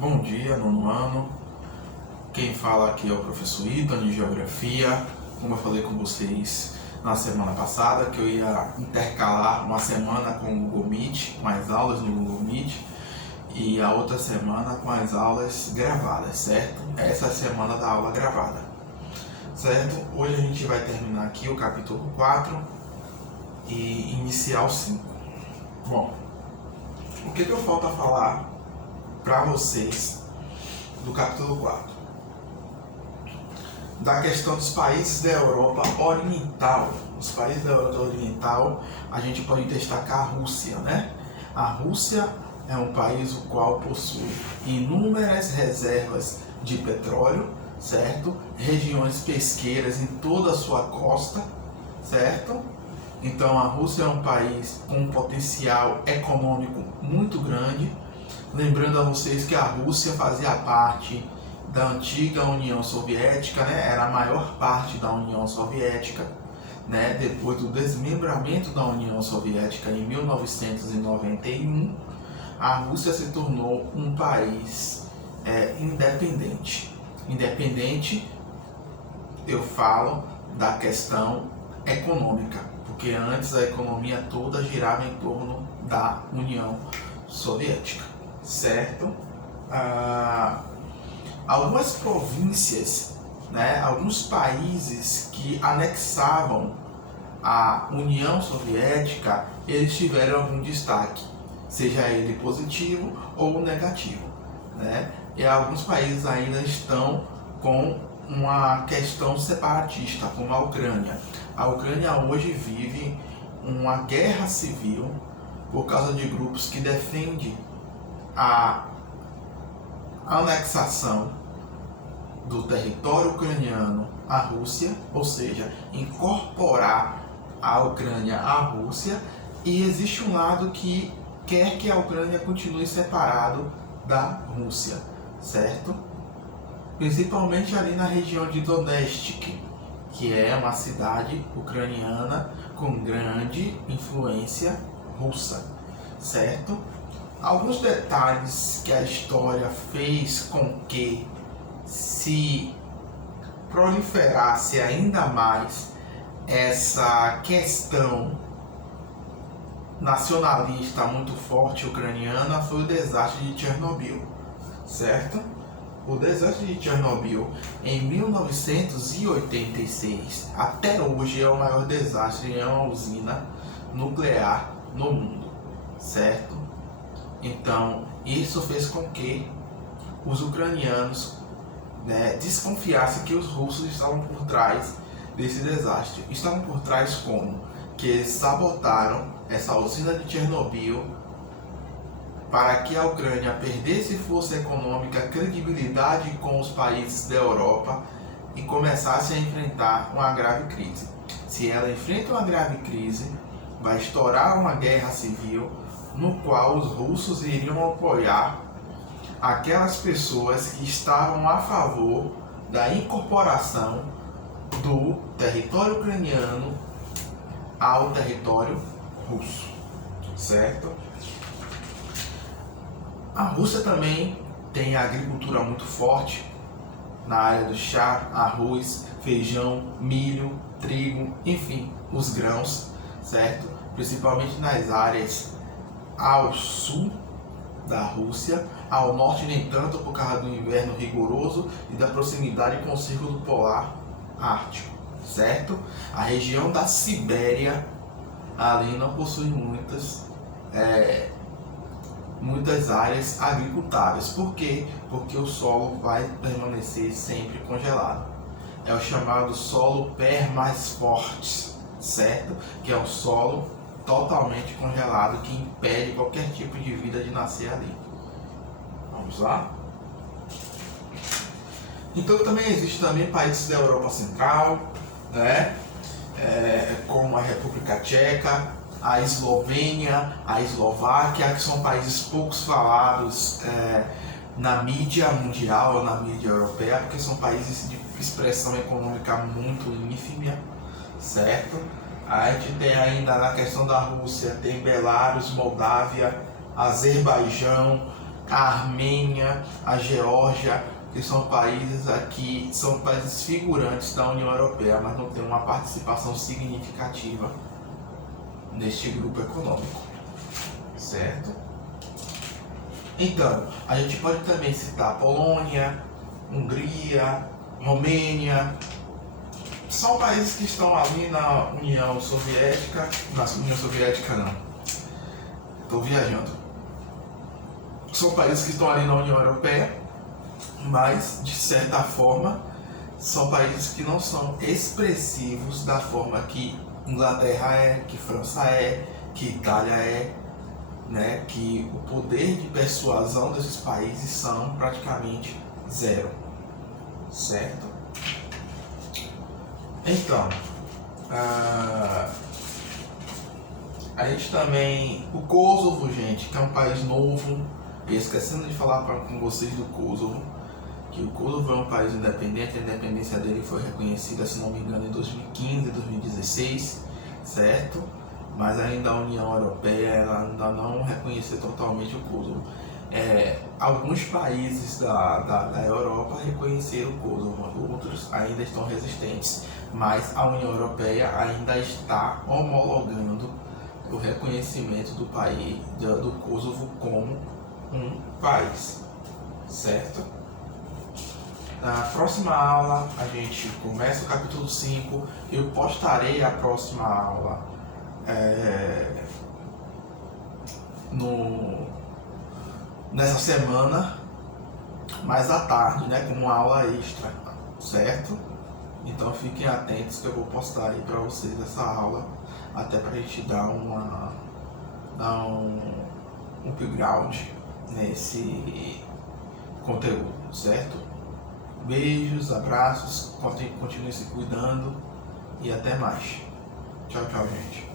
Bom dia, nono ano. Quem fala aqui é o professor Ítalo de Geografia. Como eu falei com vocês na semana passada, que eu ia intercalar uma semana com o Google Meet, com as aulas no Google Meet, e a outra semana com as aulas gravadas, certo? Essa é a semana da aula gravada, certo? Hoje a gente vai terminar aqui o capítulo 4 e iniciar o 5. Bom, o que eu falta falar para vocês do capítulo 4? Da questão dos países da Europa Oriental. Os países da Europa Oriental, a gente pode destacar a Rússia, né? A Rússia é um país o qual possui inúmeras reservas de petróleo, certo? Regiões pesqueiras em toda a sua costa, certo? Então a Rússia é um país com um potencial econômico muito grande. Lembrando a vocês que a Rússia fazia parte da antiga União Soviética, né? Era a maior parte da União Soviética, né? Depois do desmembramento da União Soviética em 1991, a Rússia se tornou um país independente. Independente, eu falo da questão econômica, porque antes a economia toda girava em torno da União Soviética, certo? Algumas províncias, né, alguns países que anexavam a União Soviética, eles tiveram algum destaque, seja ele positivo ou negativo, né? E alguns países ainda estão com uma questão separatista, como a Ucrânia. A Ucrânia hoje vive uma guerra civil por causa de grupos que defendem a anexação do território ucraniano à Rússia, ou seja, incorporar a Ucrânia à Rússia, e existe um lado que quer que a Ucrânia continue separado da Rússia, certo? Principalmente ali na região de Donetsk, que é uma cidade ucraniana com grande influência russa, certo? Alguns detalhes que a história fez com que se proliferasse ainda mais essa questão nacionalista muito forte ucraniana foi o desastre de Chernobyl, certo? O desastre de Chernobyl em 1986 até hoje é o maior desastre em uma usina nuclear no mundo, certo? Então, isso fez com que os ucranianos, né, desconfiassem que os russos estavam por trás desse desastre. Estavam por trás como? Que eles sabotaram essa usina de Chernobyl para que a Ucrânia perdesse força econômica, credibilidade com os países da Europa e começasse a enfrentar uma grave crise. Se ela enfrenta uma grave crise, vai estourar uma guerra civil no qual os russos iriam apoiar aquelas pessoas que estavam a favor da incorporação do território ucraniano ao território russo, certo? A Rússia também tem a agricultura muito forte na área do chá, arroz, feijão, milho, trigo, enfim, os grãos, certo? Principalmente nas áreas ao sul da Rússia, ao norte nem tanto por causa do inverno rigoroso e da proximidade com o Círculo Polar Ártico, certo? A região da Sibéria ali não possui muitas áreas agricultáveis. Por quê? Porque o solo vai permanecer sempre congelado. É o chamado solo permafrost, certo? Que é o solo totalmente congelado que impede qualquer tipo de vida de nascer ali. Vamos lá? Então também existe países da Europa Central, né? Como a República Tcheca, a Eslovênia, a Eslováquia, que são países poucos falados na mídia mundial, na mídia europeia, porque são países de expressão econômica muito ínfima, certo? A gente tem ainda na questão da Rússia, tem Belarus, Moldávia, Azerbaijão, a Armênia, a Geórgia, que são países aqui, são países figurantes da União Europeia, mas não tem uma participação significativa neste grupo econômico, certo? Então, a gente pode também citar Polônia, Hungria, Romênia. São países que estão ali na União Soviética. Na União Soviética não, estou viajando. São países que estão ali na União Europeia, mas de certa forma são países que não são expressivos da forma que Inglaterra é, que França é, que Itália é, né? Que o poder de persuasão desses países são praticamente zero, certo? Então, a gente também, o Kosovo, gente, que é um país novo, e esquecendo de falar com vocês do Kosovo, que o Kosovo é um país independente, a independência dele foi reconhecida, se não me engano, em 2015 e 2016, certo? Mas ainda a União Europeia ela ainda não reconheceu totalmente o Kosovo. Alguns países da Europa reconheceram o Kosovo, outros ainda estão resistentes, mas a União Europeia ainda está homologando o reconhecimento do país, do Kosovo como um país, certo? Na próxima aula a gente começa o capítulo 5, eu postarei a próxima aula nessa semana, mais à tarde, né, como uma aula extra, certo? Então fiquem atentos que eu vou postar aí para vocês essa aula, até para a gente dar um background nesse conteúdo, certo? Beijos, abraços, continuem se cuidando e até mais. Tchau, tchau, gente.